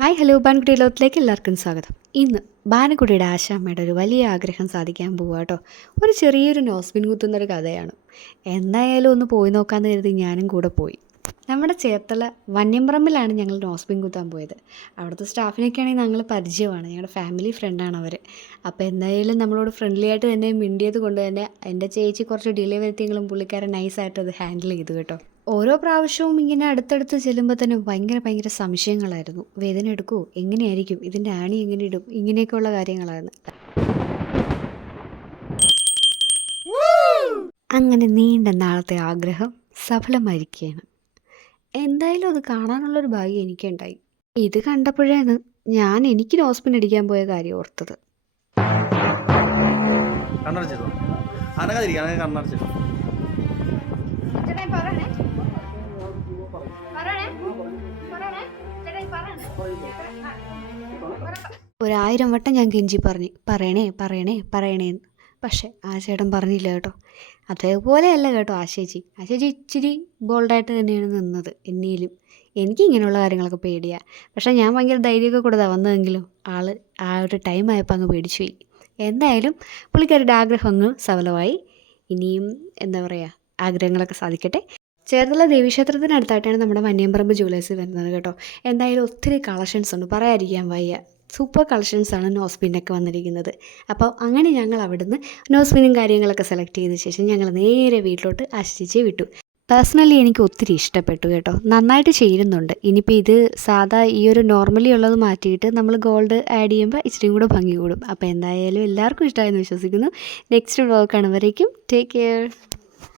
Hi hello ബാൻകുട്ടി ലോകത്തിലേക്ക് എല്ലാവർക്കും സ്വാഗതം. ഇന്ന് ബാനക്കുട്ടിയുടെ ആശാമ്മയുടെ ഒരു വലിയ ആഗ്രഹം സാധിക്കാൻ പോവുക കേട്ടോ. ഒരു ചെറിയൊരു നോസ്പിൻ കുത്തുന്നൊരു കഥയാണ്. എന്തായാലും ഒന്ന് പോയി നോക്കാമെന്ന് കരുതി ഞാനും കൂടെ പോയി. നമ്മുടെ ചേർത്തല വന്യംപറമ്പിലാണ് ഞങ്ങൾ നോസ്പിൻ കുത്താൻ പോയത്. അവിടുത്തെ സ്റ്റാഫിനൊക്കെ ആണെങ്കിൽ ഞങ്ങൾ പരിചയമാണ്, ഞങ്ങളുടെ ഫാമിലി ഫ്രണ്ടാണ് അവർ. അപ്പോൾ എന്തായാലും നമ്മളോട് ഫ്രണ്ട്ലി ആയിട്ട് തന്നെ മിണ്ടിയത് കൊണ്ട് തന്നെ എൻ്റെ ചേച്ചി കുറച്ച് ഡിലേ വരുത്തിയെങ്കിലും പുള്ളിക്കാരൻ നൈസായിട്ട് അത് ഹാൻഡിൽ ചെയ്തു കേട്ടോ. ഓരോ പ്രാവശ്യവും ഇങ്ങനെ അടുത്തടുത്ത് ചെല്ലുമ്പോൾ തന്നെ ഭയങ്കര സംശയങ്ങളായിരുന്നു. വേദന എടുക്കുമോ, എങ്ങനെയായിരിക്കും, ഇതിൻ്റെ ആണി എങ്ങനെ ഇടും, ഇങ്ങനെയൊക്കെയുള്ള കാര്യങ്ങളായിരുന്നു. അങ്ങനെ നീണ്ട നാളത്തെ ആഗ്രഹം സഫലമായിരിക്കുകയാണ്. എന്തായാലും അത് കാണാനുള്ളൊരു ഭാഗ്യം എനിക്കുണ്ടായി. ഇത് കണ്ടപ്പോഴാണ് എനിക്ക് നോസ്പിൻ അടിക്കാൻ പോയ കാര്യം ഓർത്തത്. ഒരായിരം വട്ടം ഞാൻ കെഞ്ചി പറഞ്ഞു, പറയണേന്ന്. പക്ഷെ ആ ചേട്ടൻ പറഞ്ഞില്ല കേട്ടോ. അതേപോലെയല്ല കേട്ടോ ആശേച്ചി ഇച്ചിരി ബോൾഡായിട്ട് തന്നെയാണ് നിന്നത്. എന്നിലും എനിക്ക് ഇങ്ങനെയുള്ള കാര്യങ്ങളൊക്കെ പേടിയാണ്. പക്ഷേ ഞാൻ ഭയങ്കര ധൈര്യമൊക്കെ കൊടുത്താണ് വന്നതെങ്കിലും ആൾ ആ ഒരു ടൈം ആയപ്പോൾ അങ്ങ് പേടിച്ചു പോയി. എന്തായാലും പുള്ളിക്കാരുടെ ആഗ്രഹം അങ്ങ് സഫലമായി. ഇനിയും എന്താ പറയുക, ആഗ്രഹങ്ങളൊക്കെ സാധിക്കട്ടെ. ചേർത്തല ദേവീക്ഷേത്രത്തിനടുത്തായിട്ടാണ് നമ്മുടെ വന്യംപറമ്പ് ജുവലേഴ്സ് വരുന്നത് കേട്ടോ. എന്തായാലും ഒത്തിരി കളക്ഷൻസ് ഉണ്ട്, പറയാതിരിക്കാൻ വയ്യ. സൂപ്പർ കളക്ഷൻസാണ് നോസ്പിനൊക്കെ വന്നിരിക്കുന്നത്. അപ്പോൾ അങ്ങനെ ഞങ്ങൾ അവിടുന്ന് നോസ്പിനും കാര്യങ്ങളൊക്കെ സെലക്ട് ചെയ്ത ശേഷം ഞങ്ങൾ നേരെ വീട്ടിലോട്ട് ആശ്രയിച്ചേ വിട്ടു. പേഴ്സണലി എനിക്ക് ഒത്തിരി ഇഷ്ടപ്പെട്ടു കേട്ടോ, നന്നായിട്ട് ചേരുന്നുണ്ട്. ഇനിയിപ്പോൾ ഇത് സാധാ ഈ ഒരു നോർമലി ഉള്ളത് മാറ്റിയിട്ട് നമ്മൾ ഗോൾഡ് ആഡ് ചെയ്യുമ്പോൾ ഇച്ചിരി കൂടെ ഭംഗി കൂടും. അപ്പോൾ എന്തായാലും എല്ലാവർക്കും ഇഷ്ടമായെന്ന് വിശ്വസിക്കുന്നു. നെക്സ്റ്റ് വ്ലോഗ് കാണുമ്പോഴേക്കും ടേക്ക് കെയർ.